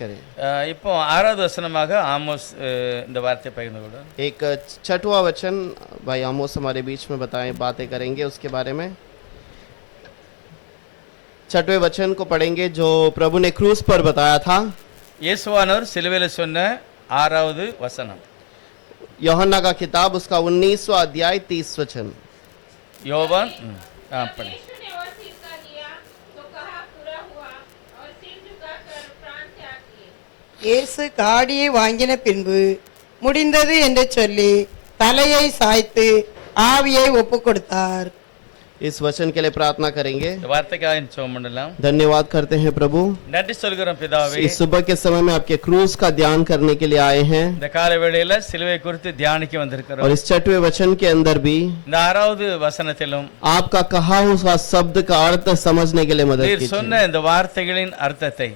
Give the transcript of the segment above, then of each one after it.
करें। இப்போ ஆறாவது வசனமாக ஆமோஸ் இந்த வார்த்தை பகிர்ந்து கொள்ளும். एक छठवां वचन भाई आमोस हमारे बीच में बातें करेंगे उसके बारे में। छठवें वचन को पढ़ेंगे जो प्रभु ने क्रूस पर बताया था। இயேசுவானவர் சிலுவையில் சொன்ன ஆறாவது வசனம் यूहन्ना का किताब उसका 19वां अध्याय 30 वचन। யோவான் पढ़े। இயேசு காடியை வாங்கின பின்பு முடிந்தது என்று சொல்லி தலையை சாய்த்து ஆவியை ஒப்பு கொடுத்தார்। इस वचन के लिए प्रार्थना करेंगे। வார்த்தைக்காக ஜெபம் பண்ணலாம்। धन्यवाद करते हैं प्रभु, நன்றி சொல்கிறோம் பிதாவே, इस सुबह के समय में आपके क्रूस का ध्यान करने के लिए आए हैं இந்த காலை வேளையில சிலுவை குறித்து தியானிக்க வந்திருக்கிறோம்। और इस छठवें वचन के अंदर भी இந்த ஆறாவது வசனத்திலும் आपका कहा हुआ शब्द का अर्थ समझने के लिए मदद நீர் कीजिए, சொன்ன இந்த வார்த்தைகளின் अर्थத்தை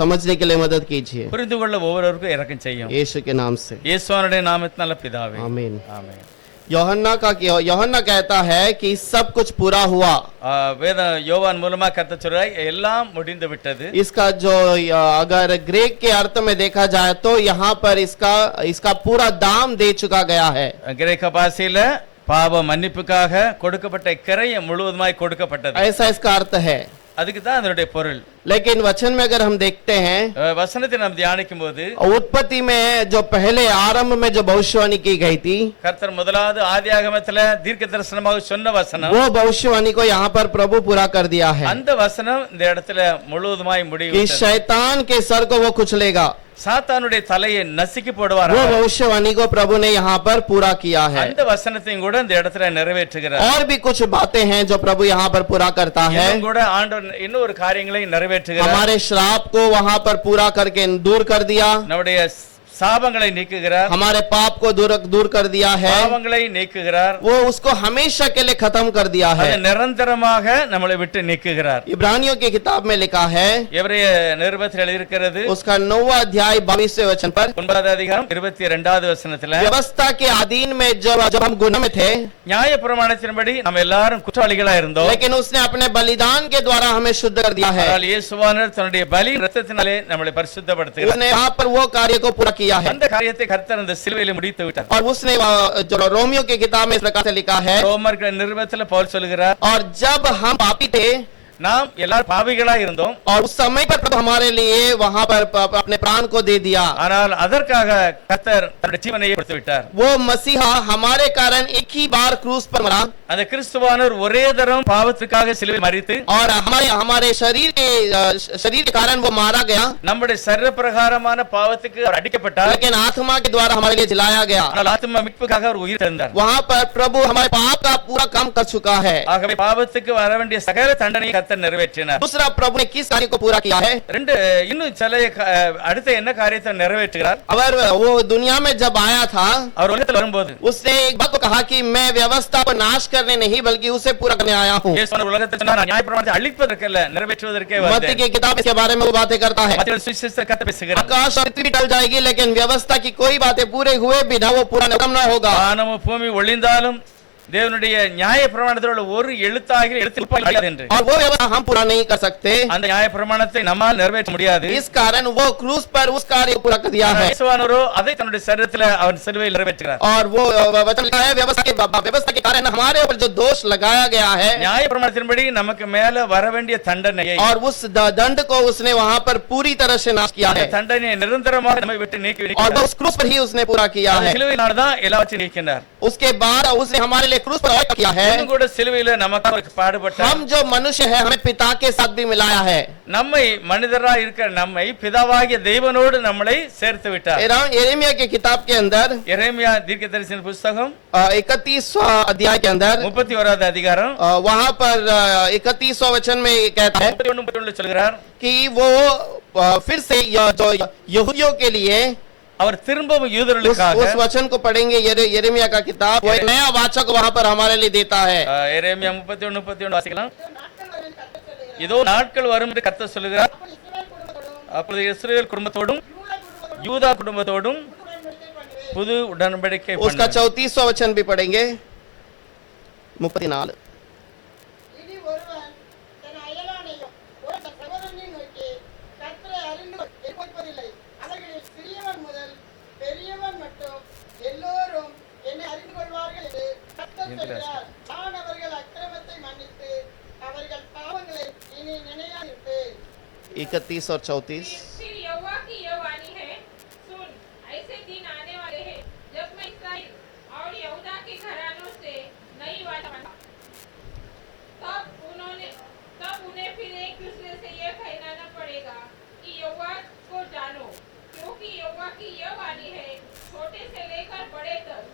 समझने के लिए मदद कीजिए புரிந்து கொள்ள ஒவ்வொருவருக்கும் இரக்கம் செய்யும் यीशु के नाम से, இயேசுவினுடைய நாமத்தினால பிதாவே, आमीन। ஆமென்। यूहन्ना कहता है कि सब कुछ पूरा हुआ। வேத யோவான் மூலமா கர்த்தர் சொல்றார் எல்லாம் முடிந்து விட்டது। इसका जो अगर ग्रीक के अर्थ में देखा जाए तो यहाँ पर इसका पूरा दाम दे चुका गया है। கிரேக்க பாஷையில பாவ மன்னிப்புக்காக கொடுக்கப்பட்ட கிரயம் முழுவதுமாய் கொடுக்கப்பட்டது, ऐसा इसका अर्थ है। அதுக்கு தான் அதனுடைய பொருள்। लेकिन वचन में अगर हम देखते हैं வசனத்தை நாம் தியானிக்கும் போது उत्पत्ति में जो पहले आरंभ में जो भविष्यवाणी की गई थी, கர்த்தர் முதலாவது ஆதியாகமத்துல தீர்க்க தரிசனமாக சொன்ன வசனம், वो भविष्यवाणी को यहाँ पर प्रभु पूरा कर दिया है அந்த வசனம் இந்த இடத்துல முழுவதுமாய் कि முடிவு शैतान के सर को वो कुचलेगा। சாத்தானுடைய தலையை நசுக்கி போடுவார்। वो भविष्यवाणी को प्रभु ने यहाँ पर पूरा किया है। அந்த வசனத்தையும் கூட இந்த இடத்துல நிறைவேற்றுகிறார்। और भी कुछ बातें हैं जो प्रभु यहाँ पर पूरा करता है। இன்னும் கூட ஆண்டவர் இன்னொரு காரியங்களை நிறைவேற்றுகிறார்। हमारे श्राप को वहाँ पर पूरा करके दूर कर दिया, நம்முடைய சாபங்களை நீக்குகிறார், हमारे पाप को दूर कर दिया है, பாவங்களை நீக்குகிறார், वो उसको हमेशा के लिए खत्म कर दिया है। அதை நிரந்தரமாக நம்மளை விட்டு நீக்குகிறார்। इब्रानियों की किताब में लिखा है, எபிரேய நிருபத்தில் எழுதியிருக்கிறது उसका 9वां अध्याय 22वें वचन पर, 9வது அதிகாரம் 22வது வசனத்துல, व्यवस्था के अधीन में जब हम गुनाह में थे, நியாய பிரமாணத்தின்படி நம்ம எல்லாரும் குற்றவாளிகளா இருந்தோம், लेकिन उसने अपने बलिदान के द्वारा हमें शुद्ध कर दिया है। ஆனால் இயேசுவானவர் தன்னுடைய பலி இரத்தத்தினாலே நம்மளை பரிசுத்தப்படுத்துகிறார்। उसने वहाँ पर वो कार्य को पूरा किया है அந்த காரியத்தை கர்த்தர் அந்த சிலுவையிலே முடித்து விட்டார்। और उसने जो रोमियो की किताब में इस प्रकार से लिखा है, ரோமர்கள் நிருபத்துல பவுல் சொல்கிறார், और जब हम पापी थे நாம் எல்லாரும் பாவிகளா இருந்தோம், और उस समय पर प्रभु हमारे लिए वहां पर अपने प्राण को दे दिया, ஆனால் அதற்காக கர்த்தர் தன்னுடைய ஜீவனை கொடுத்து விட்டார்। वो मसीहा हमारे कारण एक ही बार क्रूस पर मरा, அந்த கிறிஸ்துவானவர் ஒரே தரம் பாவத்துக்காக சிலுவையில் மரித்து और हमारे शरीर के कारण वो मारा गया, நம்முடைய சரீர பிரகாரமான பாவத்துக்கு அவர் அடிக்கப்பட்டார், लेकिन आत्मा के द्वारा हमारे लिए जिलाया गया। ஆனால் ஆத்மா மீட்புக்காக அவர் உயிர் தந்தார்। वहां पर प्रभु हमारे पाप का पूरा काम कर चुका है। ஆகவே பாவத்துக்கு வர வேண்டிய சகல தண்டனையை கர்த்தர் நிறைவேற்றினார்। दूसरा, प्रभु ने किस कार्य को पूरा किया है? ரெண்டு இன்னும் சில அடுத்த என்ன காரியத்தை நிறைவேற்றுகிறார்? अगर वो दुनिया में जब आया था, அவர் உலகத்தில் வரும்போது उसने एक बात को कहा कि मैं व्यवस्था को नाश करने नहीं बल्कि उसे पूरा करने आया हूँ। இயேசு உலகத்தில் சொன்னார், நான் நியாயப்பிரமாணத்தை அழிப்பதற்கு அல்ல, நிறைவேற்றுவதற்கே मत्ती வந்தேன்। की किताब इसके बारे में वो बातें करता है, மத்தேயு சுவிசேஷத்தில் கர்த்தர் பேசுகிறார், आकाश और पृथ्वी टल जाएगी लेकिन व्यवस्था की कोई बातें पूरे हुए बिना वो पूरा खत्म न होगा। வானமும் பூமி ஒளிந்தாலும் தேவனுடைய நியாய பிரமாணத்தில் உள்ள ஒரு எழுத்தாகிய எழுத்து என்று, और वो व्यवस्था हम पूरा नहीं कर सकते, அந்த நியாய பிரமாணத்தை நம்மால் நிறைவேற்ற முடியாது। इस कारण वो क्रूस पर उस कार्य को पूरा कर दिया है। இயேசுவானவரோ அதை தன்னுடைய சரீரத்தில் அவர் சிலுவையில் நிறைவேற்றுகிறார்। और वो वचन लिखा है, व्यवस्था के कारण हमारे ऊपर जो दोष लगाया गया है, நியாய பிரமாணத்தின்படி நமக்கு மேல வர வேண்டிய தண்டனையை, और उस दंड को उसने वहां पर पूरी तरह से नाश किया है, தண்டனையை நிரந்தரமாக நம்மை விட்டு நீக்கி और वो उस क्रूस पर ही उसने पूरा किया है। சிலுவையினால் தான் எல்லாவற்றையும் நீக்கினார்। उसके बाद उसने हमारे लिए क्रूस पर और किया है। இன்னும் கூட சிலுவையில நமக்கு பாடுபட்டார்। हम जो मनुष्य है हमें पिता के साथ भी मिलाया है। நம்மை மனிதராக இருக்கிற நம்மை பிதாவாகிய தேவனோடு நம்மளை சேர்த்து விட்டார்। यिर्मयाह की किताब के अंदर, எரேமியா தீர்க்கதரிசன புத்தகம் 31वां अध्याय के अंदर 31வது அதிகாரம் वहां पर 31वां वचन में कहता है 31 சொல்கிறார், कि वो फिर से जो यहूदियों के लिए, அவர் திரும்பவும் யூதர்களுக்காக, उस वचन को पढ़ेंगे, यिर्मयाह का किताब वो एक नया वाचक वहां पर हमारे लिए देता है। எரேமியா 31 வாசிக்கலாம்। இதோ நாட்கள் வரும் என்று கர்த்தர் சொல்கிறார், அப்பொழுது இஸ்ரவேல் குடும்பத்தோடும் யூதா குடும்பத்தோடும் புது உடன்படிக்கை उसका பண்ணுவேன்। 34वां वचन भी पढ़ेंगे, 34। 31 और 34। फिर यहोवा की यह वाणी है, सुन, ऐसे दिन आने वाले हैं जब मैं इस्राएल और यहूदा के घरानों से नई वाचा बांधूंगा। तब उन्हें फिर एक दूसरे से यह कहना न पड़ेगा कि यहोवा को जानो, क्योंकि यहोवा की यह वाणी है, छोटे से लेकर बड़े तक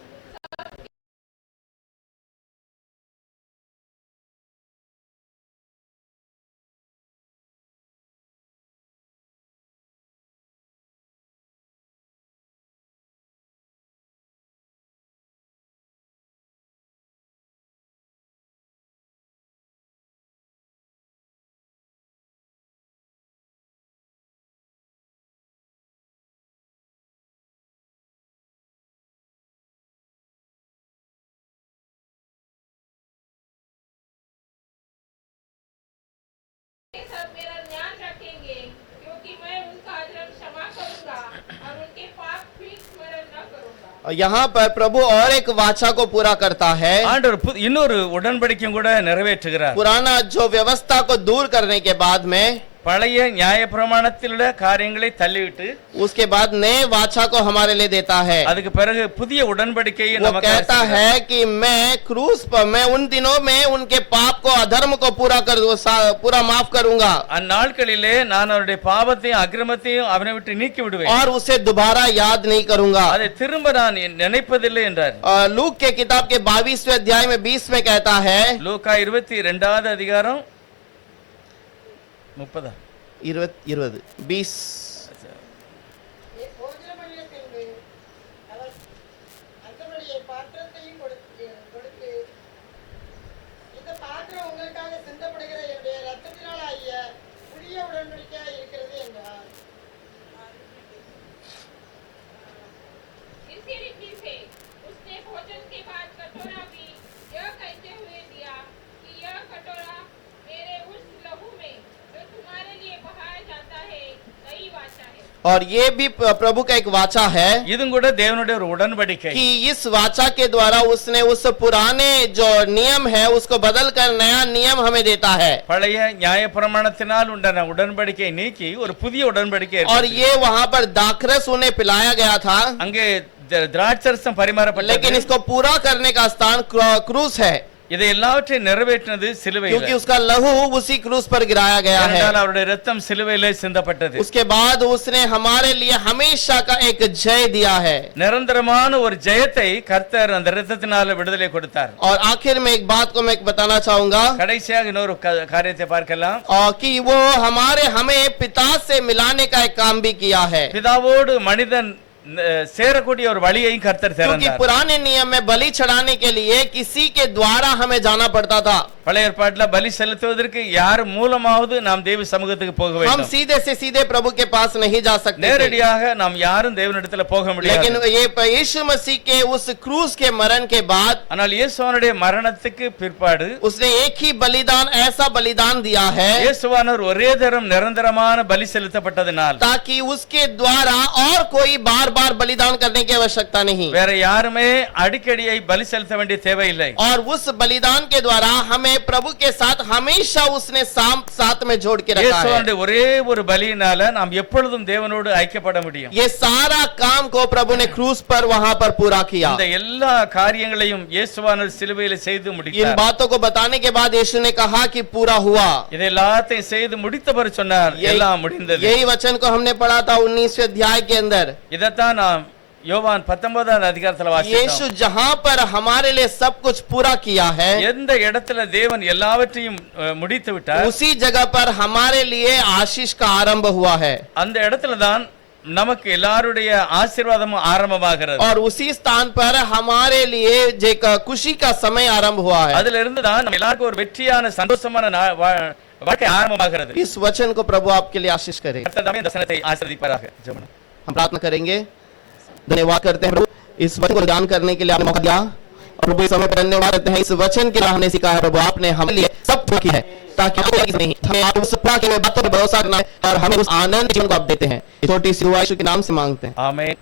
ये सब मेरा ध्यान रखेंगे, क्योंकि मैं उनका अधर्म क्षमा करूंगा और उनके पाप फिर स्मरण न करूंगा। और यहाँ पर प्रभु और एक वाचा को पूरा करता है। ஆண்டவர் இன்னொரு உடன்படிக்கையும் கூட நிறைவேற்றுகிறார். पुराना जो व्यवस्था को दूर करने के बाद में பழைய நியாயப்பிரமாணத்தில் உள்ள காரியங்களை தள்ளிவிட்டு उसके बाद नए वाचा को हमारे लिए देता है। அதுக்கு பிறகு புதிய உடன்படிக்கையை वो நமக்கு कहता है कि मैं क्रूस पर मैं उन दिनों में उनके पाप को अधर्म को पूरा माफ करूंगा அந்நாட்களிலே நான் அவருடைய பாவத்தையும் அக்கிரமத்தையும் அவனை விட்டு நீக்கி விடுவேன், और उसे दोबारा याद नहीं करूंगा। அதை திரும்ப நான் நினைப்பதில்லை என்றார். लूक के किताब के 22वें अध्याय में 20 में कहता है, லூக்கா 22வது அதிகாரம் 30 20 போஜனம் பண்ணின பின்பு அவர் அந்தனுடைய பாத்திரத்தையும் கொடுத்து, இந்த பாத்திரம் உங்களுக்காக சிந்தப்படுகிற என்னுடைய ரத்தத்தினால் ஆகிய புதிய உடன்படிக்கையாய் இருக்கிறது என்றார். इसी रीति से उसने भोजन के बाद कटोरा भी यह कहते हुए दिया कि यह कटोरा मेरे उस लहू में जो तुम्हारे लिए बहाया जाता है नई वाचा है। और ये भी प्रभु का एक वाचा है இதுவும் கூட தேவனுடைய ஒரு உடன்படிக்கை. कि इस वाचा के द्वारा उसने उस पुराने जो नियम है उसको बदल कर नया नियम हमें देता है। பழைய நியாயப்பிரமாணத்தினால் உண்டான உடன்படிக்கையை நீக்கி ஒரு புதிய உடன்படிக்கை और ये वहां पर दाखरस उन्हें पिलाया गया था, அங்கே திராட்சரசம் பரிமாறப்பட்டது. लेकिन इसको पूरा करने का स्थान क्रूस है, இதை எல்லாவற்றையும் நிறைவேற்றினது சிலுவையில். क्योंकि उसका लहू उसी क्रूस पर गिराया गया है। ஏனென்றால் அவருடைய இரத்தம் சிலுவையிலே சிந்தப்பட்டது. उसके बाद उसने हमारे लिए हमेशा का एक जय दिया है। நிரந்தரமான ஒரு ஜெயத்தை கர்த்தர் அந்த இரத்தத்தினால விடுதலை கொடுத்தார். और आखिर में एक बात को मैं बताना चाहूंगा, கடைசியாக இன்னொரு காரியத்தை பார்க்கலாம். और कि वो हमें पिता से मिलाने का एक काम भी किया है। பிதாவோடு மனிதன் சேரக்கூடிய ஒரு வழியையும் கர்த்தர் क्योंकि திறந்தார். पुराने नियम में बलि चढ़ाने के लिए किसी के द्वारा हमें जाना पड़ता था। பழைய ஏற்பாட்டில் பலி செலுத்துவதற்கு யார் மூலமாவது நாம் தேவ சமூகத்துக்கு போக हम வேண்டும். सीधे से सीधे प्रभु के पास नहीं जा सकते थे। நேரடியாக நாம் யாரும் தேவனிடத்தில் போக लेकिन முடியாது. ये यीशु मसीह के उस क्रूस के मरण के बाद ஆனால் இயேசுவானுடைய மரணத்துக்கு பிற்பாடு उसने एक ही बलिदान, ऐसा बलिदान दिया है இயேசுவானவர் ஒரே தரம் நிரந்தரமான பலி செலுத்தப்பட்டதனால் ताकि उसके द्वारा और कोई बार बार बलिदान करने की आवश्यकता नहीं, வேற யாருமே அடிக்கடியை பலி செலுத்த வேண்டிய தேவையில்லை. और उस बलिदान के द्वारा हमें प्रभु के साथ हमेशा उसने साथ में जोड़ के रखा है। இயேசுவானுடைய ஒரே ஒரு பலியினால நாம் எப்பொழுதும் தேவனோடு ஐக்கியப்பட முடியும். ये सारा काम को प्रभु ने क्रूस पर वहां पर पूरा किया। இந்த எல்லா காரியங்களையும் இயேசுவானவர் சிலுவையிலே செய்து इन முடித்தார். बातों को बताने के बाद यीशु ने कहा कि पूरा हुआ। இதை எல்லாத்தையும் செய்து முடித்தவர் சொன்னார், எல்லாம் முடிந்தது. यही वचन को हमने पढ़ा था 19वें अध्याय के अंदर। இதைத்தான் நாம் யோவான் 19வது அதிகாரத்துல यीशु வாசித்தோம். जहां पर हमारे लिए सब कुछ पूरा किया है, எந்த இடத்துல தேவன் எல்லாவற்றையும் முடித்து விட்டார், उसी जगह पर हमारे लिए आशीष का आरंभ हुआ है, அந்த இடத்துல தான் நமக்கு எல்லாருடைய ஆசீர்வாதமும் ஆரம்பமாகிறது. और उसी स्थान पर हमारे लिए एक खुशी का समय आरंभ हुआ है। அதுல இருந்து தான் நம்ம எல்லாருக்கும் ஒரு வெற்றியான சந்தோஷமான வாழ்க்கை ஆரம்பமாகிறது. इस वचन को प्रभु आपके लिए आशीष करे। கர்த்தர் தாமே இந்த வசனத்தை ஆசீர்வதிப்பாராக. ஜெபம். हम प्रार्थना करेंगे। धन्यवाद करते हैं प्रभु, इस वचन को दान करने के लिए आपने मौका दिया, और प्रभु इस समय पर धन्यवाद करते हैं इस वचन के हमने सीखा है प्रभु, आपने हमारे लिए सब पूरा किया है ताकि हमें आप उस पूरा किए बातों पर भरोसा करना है, और हमें उस आनंद जीवन को आप देते हैं। छोटी सी दुआ यीशु के नाम से मांगते हैं, ஆமென்.